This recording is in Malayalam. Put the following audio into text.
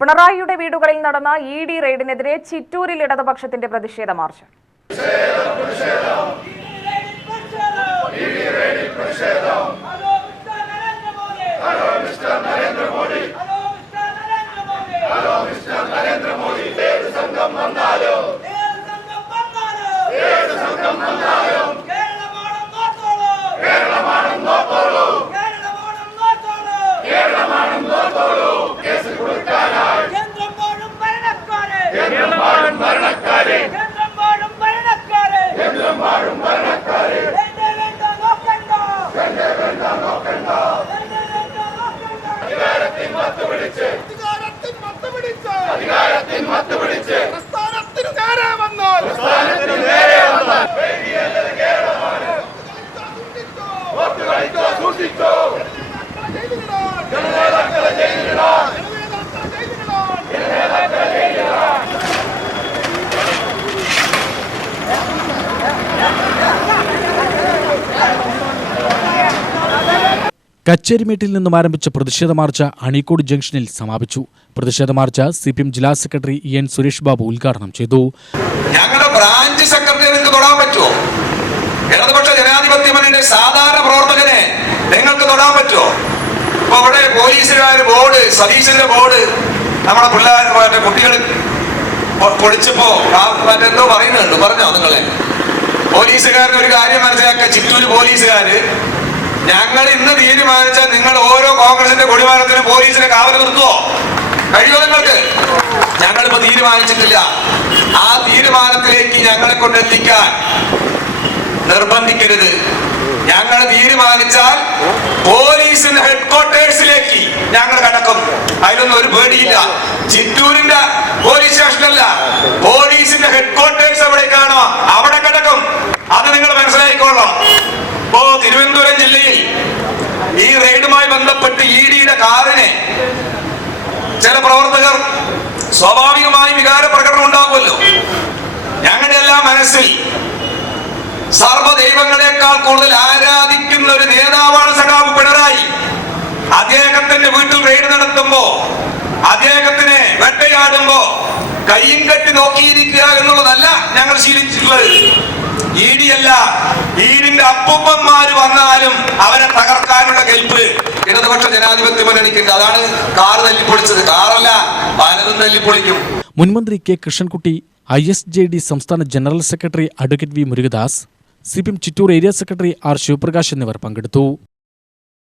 പിണറായിയുടെ വീടുകളിൽ നടന്ന ഇഡി റെയ്ഡിനെതിരെ ചിറ്റൂരിൽ ഇടതുപക്ഷത്തിന്റെ പ്രതിഷേധ മാർച്ച്. കച്ചേരിമേട്ടിൽ നിന്നും ആരംഭിച്ച പ്രതിഷേധ മാർച്ച് അഴീക്കോട് ജംഗ്ഷനിൽ സമാപിച്ചു. പ്രതിഷേധ മാർച്ച് CPM ജില്ലാ സെക്രട്ടറി EN സുരേഷ് ബാബു ഉദ്ഘാടനം ചെയ്തു. ഞങ്ങളുടെ ബ്രാഞ്ച് സെക്രട്ടറി നിങ്ങൾക്ക് തൊടാൻ പറ്റുമോ? ഇടതുപക്ഷ ജനാധിപത്യ മുന്നണിയുടെ സാധാരണ പ്രവർത്തകനെ നിങ്ങൾക്ക് തൊടാൻ പറ്റുമോ? ഇപ്പൊ അവിടെ പോലീസുകാർ ബോർഡ്, സതീശന്റെ ബോർഡ് നമ്മുടെ പിള്ളേർ കുട്ടികൾ പൊളിച്ചപ്പോ എന്തോ പറയുന്നുണ്ട്, പറഞ്ഞോ നിങ്ങളെ? പോലീസുകാരന് ഒരു കാര്യം മനസ്സിലാക്കുക, ചിറ്റൂര് പോലീസുകാര് ഞങ്ങൾ ഇന്ന് തീരുമാനിച്ചാൽ നിങ്ങൾ ഓരോ കോൺഗ്രസിന്റെ കൊടിമരത്തിനും പോലീസിനെ കാവൽ നിർത്തുവോ? കഴിയോ നിങ്ങൾക്ക്? ഞങ്ങളിപ്പോ തീരുമാനിച്ചിട്ടില്ല. ആ തീരുമാനത്തിലേക്ക് ഞങ്ങളെ കൊണ്ടെത്തിക്കാൻ നിർബന്ധിക്കരുത്. ഞങ്ങൾ തീരുമാനിച്ചാൽ പോലീസിന്റെ ഹെഡ്ക്വാർട്ടേഴ്സിലേക്ക് ഞങ്ങൾ കടക്കും. അതിലൊന്നും ഒരു പേടിയില്ല. ചിറ്റൂരിന്റെ പോലീസ് സ്റ്റേഷനല്ല, പോലീസിന്റെ ഹെഡ്ക്വാർട്ടേഴ്സ് എവിടേക്കാണോ അവിടെ കിടക്കും. അത് നിങ്ങൾ മനസ്സിലാക്കിക്കോളാം. ഇപ്പോ തിരുവനന്തപുരം ജില്ലയിൽ ഈ റെയ്ഡുമായി ബന്ധപ്പെട്ട് EDയുടെ കാറിനെ ചില പ്രവർത്തകർ സ്വാഭാവികമായി വികാര പ്രകടനം ഉണ്ടാകുമല്ലോ. ഞങ്ങളുടെ എല്ലാം മനസ്സിൽ സർവ്വദൈവങ്ങളെക്കാൾ കൂടുതൽ ആരാധിക്കുന്ന ഒരു നേതാവാണ് സഖാവ് പിണറായി. അദ്ദേഹത്തിന്റെ വീട്ടിൽ റെയ്ഡ് നടത്തുമ്പോ, അദ്ദേഹത്തിനെ വേട്ടയാടുമ്പോ കയ്യും കെട്ടി നോക്കിയിരിക്കുക എന്നുള്ളതല്ല ഞങ്ങൾ ശീലിച്ചിട്ടുള്ളത്. ED അല്ല, EDന്റെ അപ്പൂപ്പന്മാര് വന്നാലും അവരെ തകർക്കാനുള്ള കെൽപ്പ് ഇടതുപക്ഷ ജനാധിപത്യ മുന്നണിക്കുണ്ട്. അതാണ് കാർ തല്ലിപ്പൊളിച്ചത്. കാറല്ല, പലതും തല്ലിപ്പൊളിക്കും. മുൻമന്ത്രി K കൃഷ്ണൻകുട്ടി, ISJD സംസ്ഥാന general secretary advocate V Murukadas, CPM Chittur area secretary R Sivaprakash എന്നിവർ പങ്കെടുത്തു.